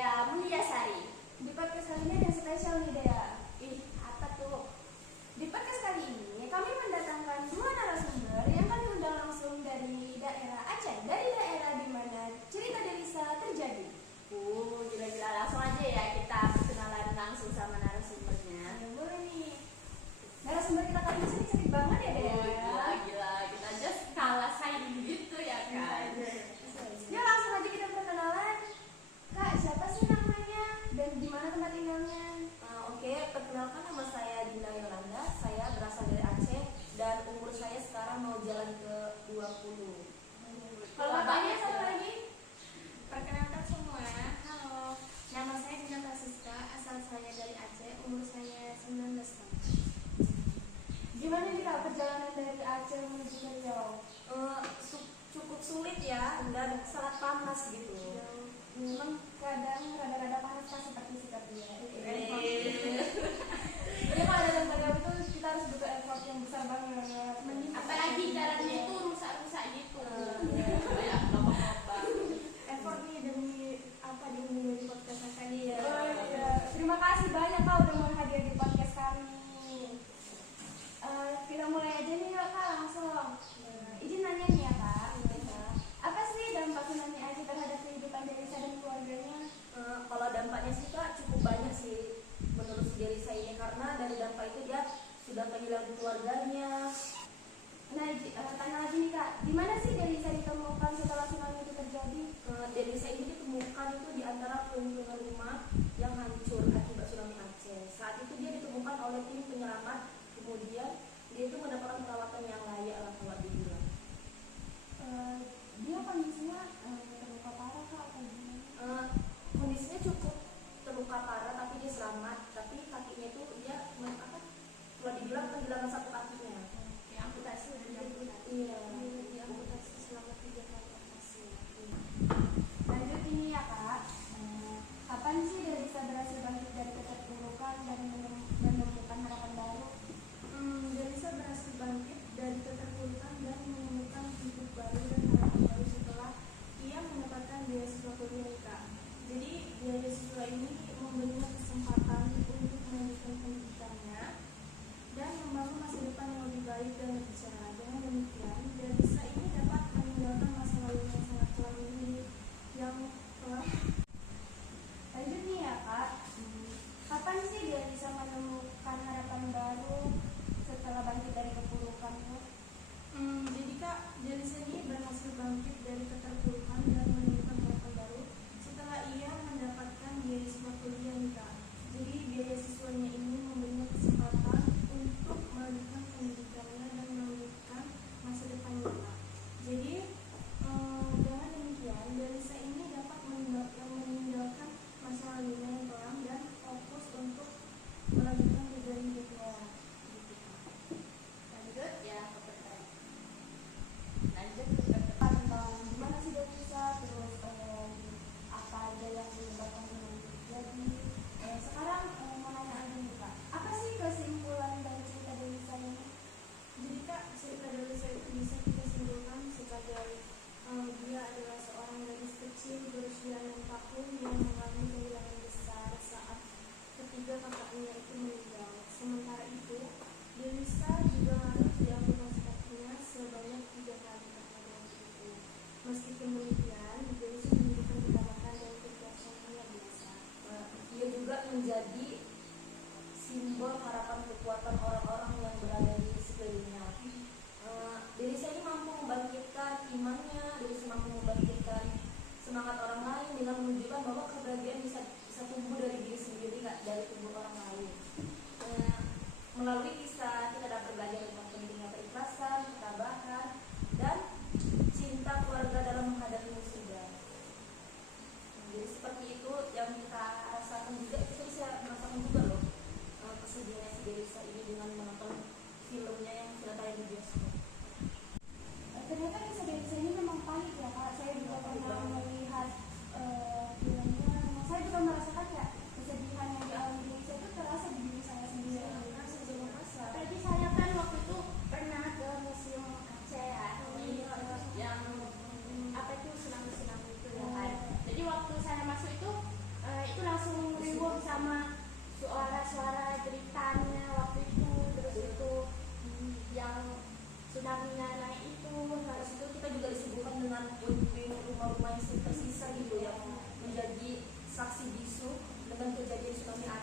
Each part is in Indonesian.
Dea Mulyasari. Di podcast kali ini ada yang spesial nih Dea. Apa tuh? Di podcast kali ini kami mendatangkan dua narasumber yang kami undang langsung dari daerah Aceh, dari daerah di mana cerita Delisa terjadi. Gila-gila, langsung aja ya kita perkenalan langsung sama narasumbernya. Ya, boleh nih. Narasumber kita kali ini cantik banget ya Dea. Gila, kita just kalah saing gitu ya kan. Ya langsung aja kita perkenalan. Kak, siapa sih namanya dan di mana tempat tinggalnya? Oke, perkenalkan nama saya Dinda Yolanda. Saya berasal dari Aceh dan umur saya sekarang mau jalan ke 20. Kalau bapaknya satu lagi? Perkenalkan semua, halo, nama saya Dina Prasiska, asal saya dari Aceh, umur saya 19 tahun. Gimana nih Kak perjalanan dari Aceh menuju ke Riau? Cukup sulit ya dan sangat panas gitu. Memang kadang rada-rada panas kan seperti sikap dia. Jadi kalau datang ke Riau itu kita harus butuh effort yang besar banget. Apalagi jalannya itu rusak-rusak gitu. Ya, lomba-lomba. Effort nih demi apa diundang dari podcast kali ya. Oh, iya. Terima kasih banyak Kak udah mau hadir di podcast kami. Kita mulai aja nih yuk Kak langsung. Izin nanya nih ya Kak. Apa sih dampak tsunami Aceh terhadap kehidupan Delisa dan keluarganya? Kalau dampaknya sih Kak cukup banyak sih menurut diri saya ini, karena dari dampak itu dia sudah kehilangan keluarganya. Nah, tanya lagi nih Kak, di mana sih Delisa ditemukan setelah tsunami itu terjadi? Delisa ini ditemukan itu di antara puing-puing rumah yang hancur akibat tsunami Aceh. Saat itu dia ditemukan oleh tim penyelamat, kemudian dia itu mendapatkan perawatan yang layak lah kalau dibilang. Dia kondisinya terluka parah Kak atau gimana? Kondisinya cukup terluka parah tapi dia selamat, tapi kakinya itu dia kalau dibilang kehilangan satu kakinya. Amputasi udah diamputasi. Iya. Diamputasi selama 3 kali operasi. Lanjut ini ya Kak, kapan sih Delisa berhasil bangkit dari keterpurukan dan menemukan harapan baru? Delisa berhasil bangkit dari keterpurukan dan menemukan hidup baru dan harapan baru setelah ia mendapatkan beasiswa kuliah Kak. Jadi beasiswa ini memberinya kesempatan untuk melanjutkan pendidikannya dan membangun masa depan yang lebih baik dan lebih cerah. Dengan demikian, Delisa ini dapat meninggalkan masa lalu yang sangat kelam ini yang telah. Lanjut nih ya Kak, kapan sih Delisa menemukan harapan baru setelah bangkit dari keterpurukannya? Jadi Kak, Delisa ini berhasil bangkit dari keterpurukan dan menemukan harapan baru setelah ia mendapatkan beasiswa kuliah nih Kak. Jadi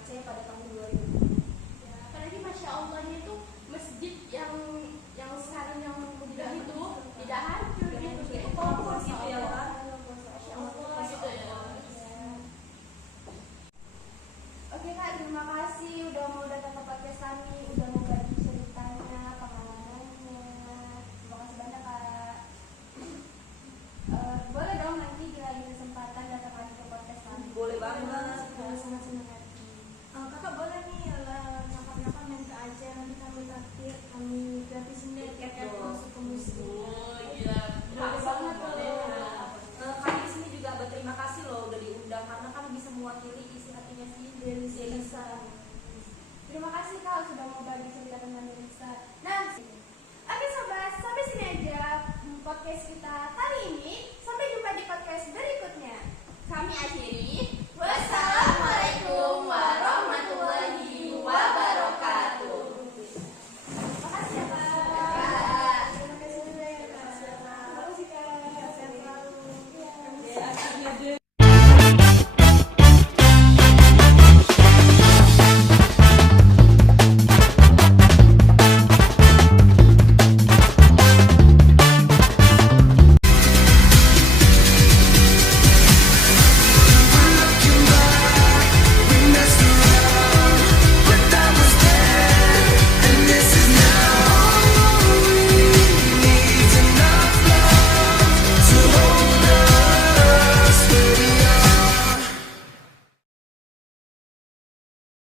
Aceh pada tahun 2000. Ya, apalagi masya Allahnya itu masjid yang sekarang yang udah itu tidak hancur gitu, itu kokoh gitu ya kan. masya Allah gitu ya. Oke Kak, terima kasih udah mau datang ke podcast kami, udah mau bagi ceritanya, pengalamannya. Terima kasih banyak Kak. Boleh dong nanti di lain kesempatan datang lagi ke podcast kami. Boleh banget. Sangat senang hati. Kakak boleh nih kapan-kapan main ke Aceh, nanti kami traktir, kami gratisin deh tiket masuk ke museum. Oh gila, Boleh banget, boleh. boleh. Kami di sini juga berterima kasih loh udah diundang karena kami bisa mewakili